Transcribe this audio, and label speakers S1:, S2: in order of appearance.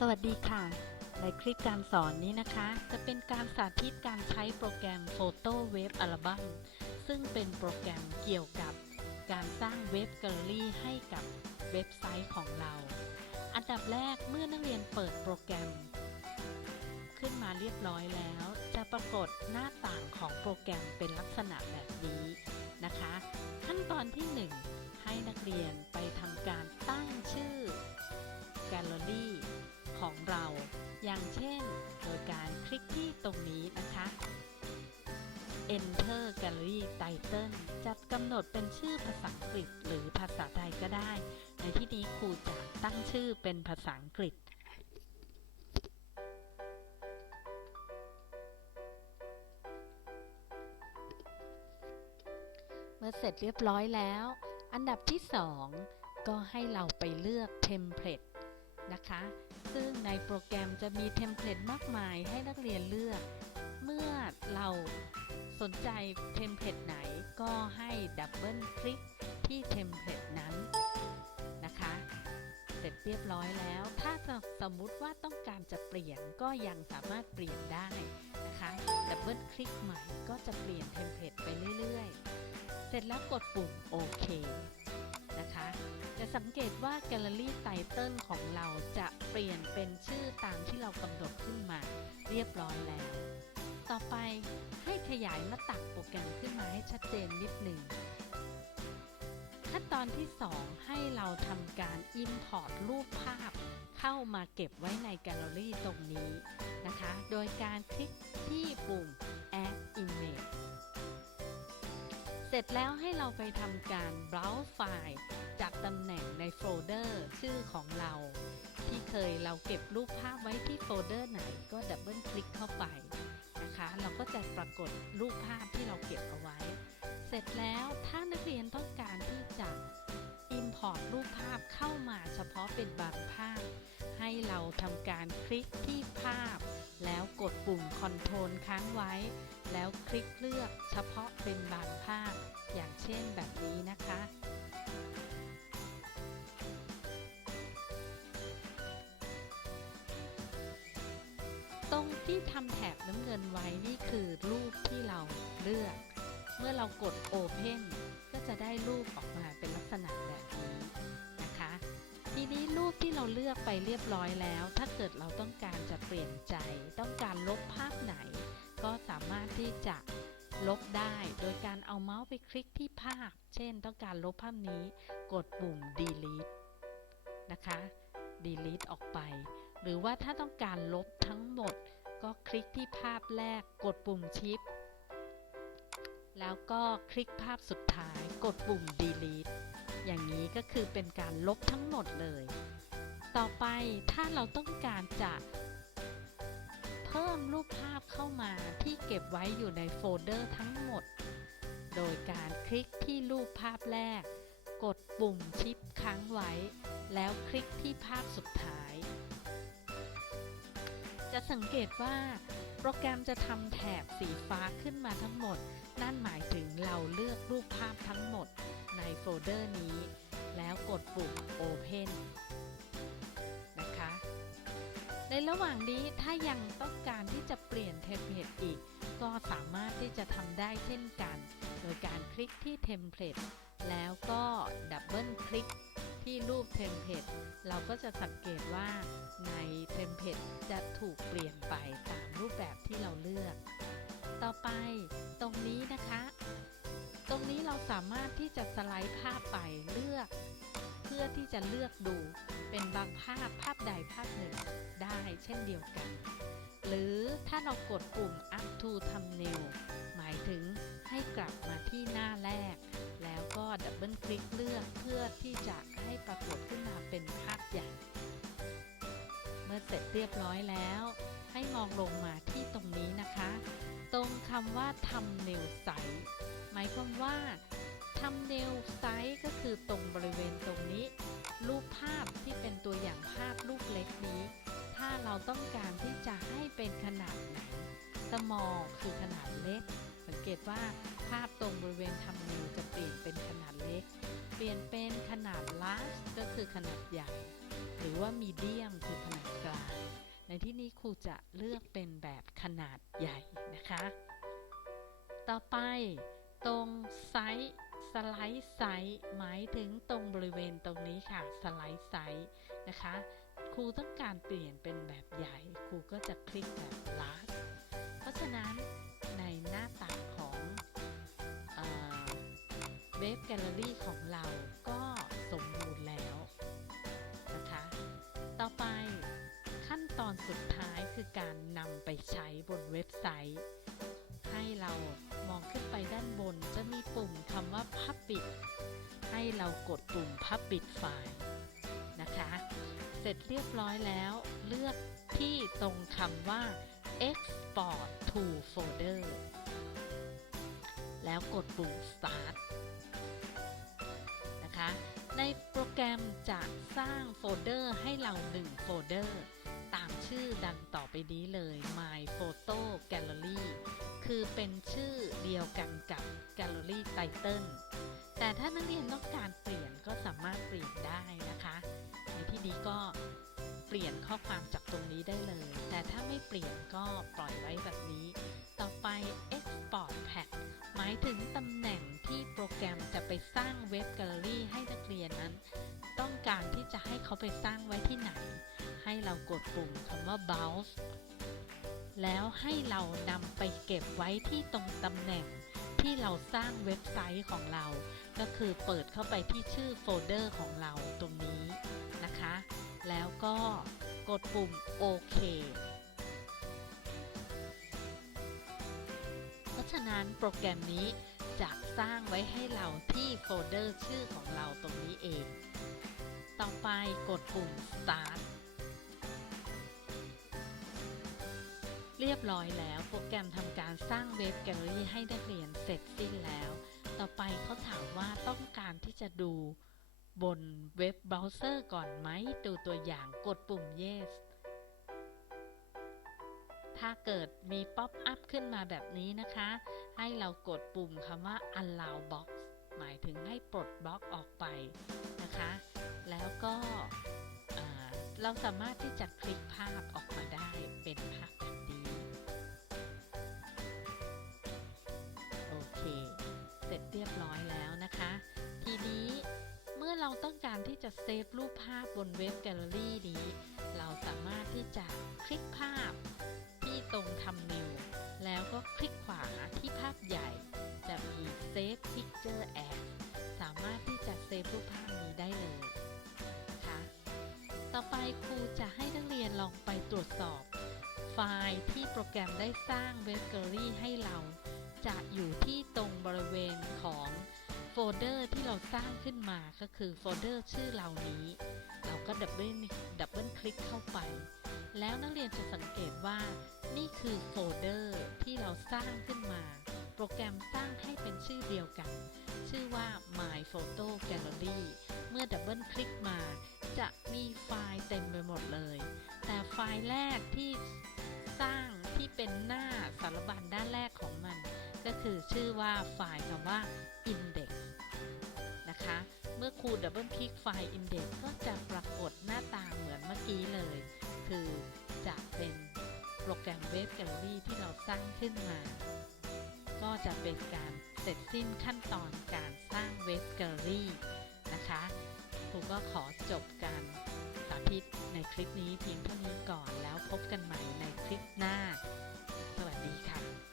S1: สวัสดีค่ะ ในคลิปการสอนนี้นะคะ จะเป็นการสาธิตการใช้โปรแกรม Photo Web Album ซึ่งเป็นโปรแกรมเกี่ยวกับการสร้างเว็บแกลเลอรี่ให้กับเว็บไซต์ของเรา อันดับแรกเมื่อนักเรียนเปิดโปรแกรม ขึ้นมาเรียบร้อยแล้ว จะปรากฏหน้าต่างของโปรแกรมเป็นลักษณะแบบนี้นะคะ ขั้นตอนที่ 1 ให้นักเรียนไปทำการตั้งชื่อแกลเลอรี่ ของเรา อย่างเช่น โดยการคลิกที่ตรงนี้นะคะ Enter Gallery Title จะกำหนดเป็นชื่อภาษาอังกฤษหรือภาษาไทยก็ได้ ในที่นี้ครูจะตั้งชื่อเป็นภาษาอังกฤษ เมื่อเสร็จเรียบร้อยแล้ว อันดับที่ 2 ก็ให้เราไปเลือกเทมเพลต นะคะ ซึ่งในโปรแกรมจะมีเทมเพลตมากมายให้นักเรียนเลือก เมื่อเราสนใจเทมเพลตไหนก็ให้ดับเบิลคลิกที่เทมเพลตนั้นนะคะ เสร็จเรียบร้อยแล้ว ถ้าสมมุติว่าต้องการจะเปลี่ยนก็ยังสามารถเปลี่ยนได้นะคะดับเบิลคลิกใหม่ก็จะเปลี่ยนเทมเพลตไปเรื่อยๆ เสร็จแล้วกดปุ่มโอเค สังเกตว่าแกลเลอรี่ไตเติลของเราจะเปลี่ยนเป็นชื่อตามที่เรากำหนดขึ้นมา เรียบร้อยแล้ว ต่อไปให้ขยายหน้าต่างโปรแกรมขึ้นมาให้ชัดเจนนิดหนึ่ง ขั้นตอนที่ 2 ให้เราทำการ Import รูปภาพ เข้ามาเก็บไว้ในแกลเลอรี่ตรงนี้นะคะ โดยการคลิกที่ปุ่ม Add Image เสร็จแล้วให้เราไปทำการ browse ไฟล์ ตำแหน่งในโฟลเดอร์ชื่อของเรา ที่เคยเราเก็บรูปภาพไว้ที่โฟลเดอร์ไหนก็ดับเบิลคลิกเข้าไปนะคะ เราก็จะปรากฏรูปภาพที่เราเก็บเอาไว้ เสร็จแล้วถ้านักเรียนต้องการที่จะ Import รูปภาพเข้ามาเฉพาะเป็นบางภาพ ให้เราทำการคลิกที่ภาพ แล้วกดปุ่ม Ctrl ค้างไว้ แล้วคลิกเลือกเฉพาะเป็นบางภาพ อย่างเช่นแบบนี้นะคะ ที่ทำแถบน้ำเงินไว้นี่คือรูปที่เราเลือก เมื่อเรากด Open ก็จะได้รูปออกมาเป็นลักษณะแบบนี้นะคะ ทีนี้รูปที่เราเลือกไปเรียบร้อยแล้ว ถ้าเกิดเราต้องการจะเปลี่ยนใจ ต้องการลบภาพไหน ก็สามารถที่จะลบได้โดยการเอาเมาส์ไปคลิกที่ภาพ เช่น ต้องการลบภาพนี้ กดปุ่ม delete นะคะ delete ออกไป หรือว่าถ้าต้องการลบทั้งหมด ก็คลิกที่ภาพแรกกดปุ่มชิป แล้วก็คลิกภาพสุดท้ายกดปุ่ม delete อย่างนี้ก็คือเป็นการลบทั้งหมดเลย ต่อไปถ้าเราต้องการจะเพิ่มรูปภาพเข้ามาที่เก็บไว้อยู่ในโฟลเดอร์ทั้งหมด โดยการคลิกที่รูปภาพแรก กดปุ่มชิปค้างไว้ แล้วคลิกที่ภาพสุดท้าย จะสังเกตว่าโปรแกรมจะทำแถบสีฟ้าขึ้นมาทั้งหมด นั่นหมายถึงเราเลือกรูปภาพทั้งหมดในโฟลเดอร์นี้ แล้วกดปุ่ม Open นะคะ ในระหว่างนี้ถ้ายังต้องการที่จะเปลี่ยนเทมเพลตอีก ก็สามารถที่จะทำได้เช่นกัน โดยการคลิกที่เทมเพลตแล้วก็ดับเบิลคลิก ที่รูปเทมเพลตเราก็จะสังเกตว่าในเทมเพลตจะถูกเปลี่ยนไปตามรูปแบบที่เราเลือก ต่อไปตรงนี้นะคะ ตรงนี้เราสามารถที่จะสไลด์ภาพไปเลือก เพื่อที่จะเลือกดูเป็นบางภาพภาพใดภาพหนึ่งได้เช่นเดียวกัน หรือถ้าเรากดปุ่ม up to thumbnail หมายถึงให้กลับมาที่หน้าแรก แล้วก็ดับเบิลคลิกเลือกเพื่อที่จะ ปรากฏขึ้นมาเป็นภาพใหญ่ เมื่อเสร็จเรียบร้อยแล้ว ให้มองลงมาที่ตรงนี้นะคะ ตรงคำว่า thumbnail site หมายความว่า thumbnail site ก็คือตรงบริเวณตรงนี้ รูปภาพที่เป็นตัวอย่างภาพรูปเล็กนี้ ถ้าเราต้องการที่จะให้เป็นขนาดไหน small คือขนาดเล็ก สังเกตว่าภาพตรงบริเวณ thumbnail จะเปลี่ยนเป็นขนาดเล็ก เปลี่ยนเป็นขนาด large ก็คือขนาดใหญ่ หรือว่า medium คือขนาดกลาง ในที่นี้ครูจะเลือกเป็นแบบขนาดใหญ่นะคะ ต่อไปตรงไซส์สไลด์ไซส์หมายถึงตรงบริเวณตรงนี้ค่ะ สไลด์ไซส์นะคะ ครูต้องการเปลี่ยนเป็นแบบใหญ่ ครูก็จะคลิกแบบ large เพราะนั้นในหน้าตัดของเว็บแกลเลอรี่ของเราก็สมบูรณ์แล้วนะคะ ต่อไปขั้นตอนสุดท้ายคือการนำไปใช้บนเว็บไซต์ ให้เรามองขึ้นไปด้านบนจะมีปุ่มคำว่า Public ให้เรากดปุ่ม Public File นะคะ เสร็จเรียบร้อยแล้วเลือกที่ตรงคำว่า Export to Folder แล้วกดปุ่ม Start นะคะ ในโปรแกรมจะสร้างโฟลเดอร์ให้เรา1โฟลเดอร์ ตามชื่อดังต่อไปนี้เลย My Photo Gallery คือเป็นชื่อเดียวกันกับ Gallery Title แต่ถ้านักเรียนต้องการเปลี่ยนก็สามารถเปลี่ยนได้นะคะ ในที่นี้ก็ ลี่ยนข้อความจากตรงนี้ได้เลย แต่ถ้าไม่เปลี่ยนก็ปล่อยไว้แบบนี้ ต่อไป Export Path หมายถึงตำแหน่งที่โปรแกรมจะไปสร้างเว็บแกลเลอรี่ให้นักเรียนนั้น ต้องการที่จะให้เขาไปสร้างไว้ที่ไหน ให้เรากดปุ่มคำว่า Browse แล้วให้เรานำไปเก็บไว้ที่ตรงตำแหน่งที่เราสร้างเว็บไซต์ของเรา ก็คือเปิดเข้าไปที่ชื่อโฟลเดอร์ของเราตรงนี้ แล้วก็กดปุ่มโอเคเพราะฉะนั้นโปรแกรมนี้จะสร้างไว้ให้เราที่โฟลเดอร์ชื่อของเราตรงนี้เอง ต่อไปกดปุ่ม start เรียบร้อยแล้วโปรแกรมทำการสร้างเว็บแกลเลอรี่ให้นักเรียนเสร็จสิ้นแล้ว ต่อไปเขาถามว่าต้องการที่จะดู บนเว็บเบราว์เซอร์ก่อนไหมดูตัวอย่างกดปุ่ม yes ถ้าเกิดมีป๊อปอัพขึ้นมาแบบนี้นะคะ ให้เรากดปุ่มคำว่า allow box หมายถึงให้ปลดบล็อกออกไปนะคะ แล้วก็เราสามารถที่จะคลิกภาพออกมาได้เป็นภาพแบบ ต้องการที่จะเซฟรูปภาพบนเว็บแกลเลอรี่นี้ เราสามารถที่จะคลิกภาพที่ตรงทำนิวแล้วก็คลิกขวาที่ภาพใหญ่ จะมี Save Picture As สามารถที่จะเซฟรูปภาพนี้ได้เลยนะคะต่อไปครูจะให้นักเรียนลองไปตรวจสอบ ไฟล์ที่โปรแกรมได้สร้างเว็บแกลเลอรี่ให้เรา จะอยู่ที่ตรงบริเวณของ โฟลเดอร์ที่เราสร้างขึ้นมาก็คือโฟลเดอร์ชื่อเหล่านี้ เราก็ดับเบิลดับเบิลคลิกเข้าไป แล้วนักเรียนจะสังเกตว่า นี่คือโฟลเดอร์ที่เราสร้างขึ้นมา โปรแกรมสร้างให้เป็นชื่อเดียวกัน ชื่อว่า My Photo Gallery เมื่อดับเบิลคลิกมา จะมีไฟล์เต็มไปหมดเลย แต่ไฟล์แรกที่สร้างที่เป็นหน้าสารบัญด้านแรกของมัน ก็คือชื่อว่าไฟล์คำว่า in นะคะ เมื่อครูดับเบิลคลิกไฟล์ index ก็จะปรากฏหน้าตาเหมือนเมื่อกี้เลย คือจะเป็นโปรแกรมเว็บแกลเลอรี่ที่เราสร้างขึ้นมา ก็จะเป็นการเสร็จสิ้นขั้นตอนการสร้างเว็บแกลเลอรี่นะคะครูก็ขอจบการสาธิตในคลิปนี้เพียงเท่านี้ก่อนแล้วพบกันใหม่ในคลิปหน้า สวัสดีค่ะ